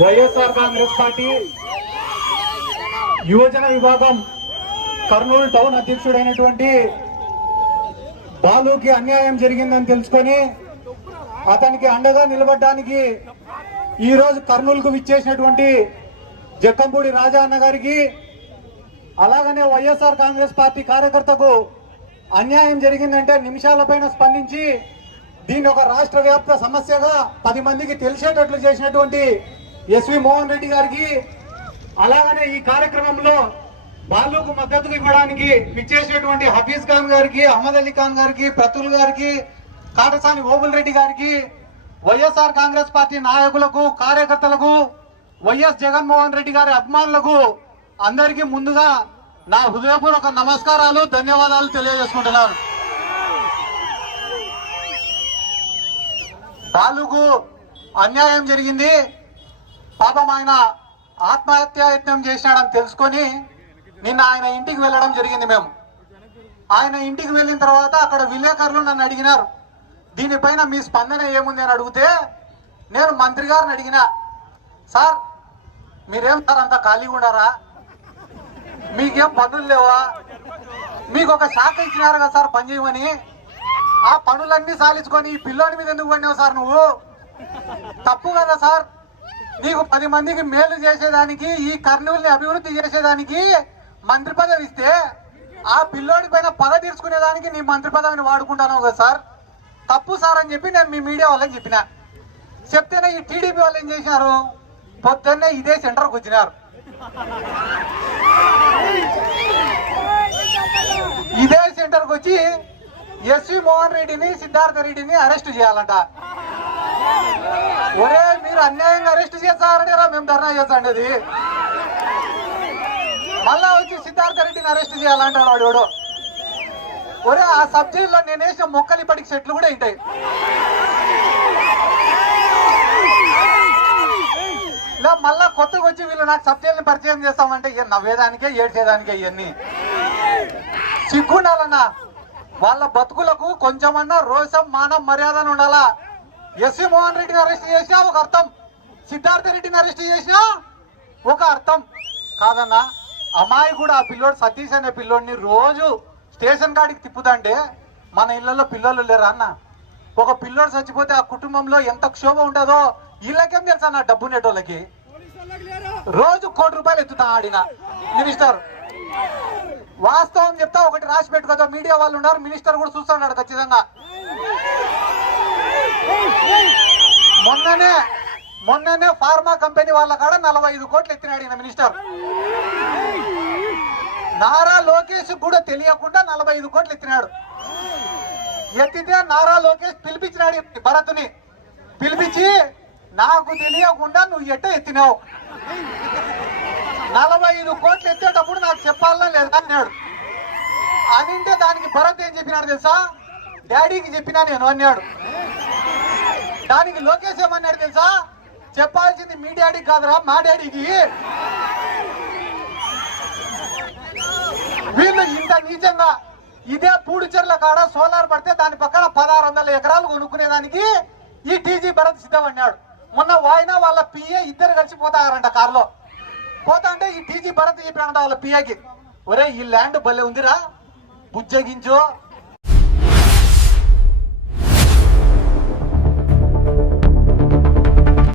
YSR Congress party యువజన విభాగం Kurnool town అధ్యక్షుడైనటువంటి బాలుకి అన్యాయం జరిగిందని తెలుసుకొని అతనికి అండగా నిలబడడానికి ఈ రోజు కర్నూలుకు విచ్చేసినటువంటి జక్కంపూడి రాజా అన్న గారికి, అలాగనే వైఎస్ఆర్ కాంగ్రెస్ పార్టీ కార్యకర్తకు అన్యాయం జరిగిందంటే నిమిషాల పైన స్పందించి దీన్ని ఒక రాష్ట్ర వ్యాప్త సమస్యగా 10 మందికి తెలిసేటట్లు చేసినటువంటి ఎస్వి మోహన్ రెడ్డి గారికి, అలాగనే ఈ కార్యక్రమంలో బాలుకు మద్దతు ఇవ్వడానికి విచ్చేసినటువంటి హఫీజ్ ఖాన్ గారికి, అహ్మద్ అలీ ఖాన్ గారికి, ప్రతుల్ గారికి, కాటసాని ఓబుల్ రెడ్డి గారికి, వైఎస్ఆర్ కాంగ్రెస్ పార్టీ నాయకులకు, కార్యకర్తలకు, వైఎస్ జగన్మోహన్ రెడ్డి గారి అభిమానులకు అందరికీ ముందుగా నా హృదయపూర్వక నమస్కారాలు, ధన్యవాదాలు తెలియజేసుకుంటున్నాను. బాలుకు అన్యాయం జరిగింది, పాపం ఆయన ఆత్మహత్యా యత్నం చేసినాడని తెలుసుకొని నిన్న ఆయన ఇంటికి వెళ్ళడం జరిగింది. మేము ఆయన ఇంటికి వెళ్ళిన తర్వాత అక్కడ విలేకరులు నన్ను అడిగినారు, దీనిపైన మీ స్పందన ఏముంది అని అడిగితే నేను మంత్రి గారిని అడిగినా, సార్ మీరేం సార్ అంత ఖాళీగా ఉన్నారా, మీకేం పనులు లేవా, మీకు ఒక శాఖ ఇచ్చినారు కదా సార్ పని చేయమని, ఆ పనులన్నీ సాధించుకొని ఈ పిల్లోడి మీద ఎందుకు పడినావు సార్, నువ్వు తప్పు కదా సార్, నీకు 10 మందికి మేలు చేసేదానికి, ఈ కర్నూలుని అభివృద్ధి చేసేదానికి మంత్రి పదవి ఇస్తే ఆ పిల్లోడి పైన పగ తీర్చుకునేదానికి నీ మంత్రి పదవిని వాడుకుంటాను కదా సార్, తప్పు సార్ అని చెప్పి నేను మీ మీడియా వాళ్ళకి చెప్పిన. చెప్తేనే ఈ టీడీపీ వాళ్ళు ఏం చేసినారు, పొద్దున్నే ఇదే సెంటర్కి వచ్చినారు, ఇదే సెంటర్కి వచ్చి ఎస్వి మోహన్ రెడ్డిని, సిద్ధార్థ రెడ్డిని అరెస్ట్ చేయాలంట. ఒరే మీరు అన్యాయంగా అరెస్ట్ చేస్తారని మేము ధర్నా చేస్తాండేది, మళ్ళా వచ్చి సిద్ధార్థ రెడ్డిని అరెస్ట్ చేయాలంటాడు వాడు. ఒరే ఆ సబ్జెక్టులో నేను వేసిన మొక్కలు ఇప్పటికి చెట్లు కూడా ఉంటాయి. ఇలా మళ్ళా కొత్తగా వచ్చి వీళ్ళు నాకు సబ్జెక్టుని పరిచయం చేస్తామంటే నవ్వేదానికే ఏడ్చేదానికే ఇవన్నీ సిగ్గుండాలన్నా. వాళ్ళ బతుకులకు కొంచెమన్నా రోషం, మానం, మర్యాదను ఉండాలా. ఎస్వి మోహన్ రెడ్డిని అరెస్ట్ చేసినా ఒక అర్థం, సిద్ధార్థ రెడ్డిని అరెస్ట్ చేసినా ఒక అర్థం కాదన్నా. అమ్మాయి కూడా ఆ పిల్లోడు సతీష్ అనే పిల్లోడిని రోజు స్టేషన్ కాడికి తిప్పుతాంటే మన ఇళ్లలో పిల్లలు లేరా అన్న. ఒక పిల్లోడు చచ్చిపోతే ఆ కుటుంబంలో ఎంత క్షోభ ఉంటుందో వీళ్ళకేం తెలుసా నా డబ్బు నెటోళ్ళకి. రోజు ₹1 కోటి ఎత్తుతా ఆడిన మినిస్టర్. వాస్తవం చెప్తా, ఒకటి రాసి పెట్టుకోదా, మీడియా వాళ్ళు ఉన్నారు, మినిస్టర్ కూడా చూస్తున్నాడు ఖచ్చితంగా. మొన్ననే ఫార్మా కంపెనీ వాళ్ళ కాడ 45 కోట్లు ఎత్తినాడు ఈయన మినిస్టర్. నారా లోకేష్ కూడా తెలియకుండా 45 కోట్లు ఎత్తినాడు. ఎత్తితే నారా లోకేష్ పిలిపించినాడు భరత్ని, పిలిపించి నాకు తెలియకుండా నువ్వు ఎట్ట ఎత్తినావు, 45 కోట్లు ఎత్తేటప్పుడు నాకు చెప్పాలన్నా లేదా అన్నాడు. అనింటే దానికి భరత్ ఏం చెప్పినాడు తెలుసా, డాడీకి చెప్పినా నేను అన్నాడు. దానికి లోకేష్ ఏమన్నాడు తెలుసా, చెప్పాల్సింది మీ డాడీకి కాదురా మా డాడీకి. వీళ్ళు ఇంత నీచంగా ఇదే పూడిచెర్ల కాడ సోలార్ పడితే దాని పక్కన 1600 ఎకరాలు కొనుక్కునేదానికి ఈ టీజీ భరత్ సిద్ధమన్నాడు. మొన్న వాయినా వాళ్ళ పిఏ ఇద్దరు కలిసి పోతారంట కారులో. పోతా అంటే ఈ టీజీ భరత్ చెప్పినాడంట వాళ్ళ పిఏకి, ఒరే ఈ ల్యాండ్ భలే ఉందిరా, బుజ్జగించు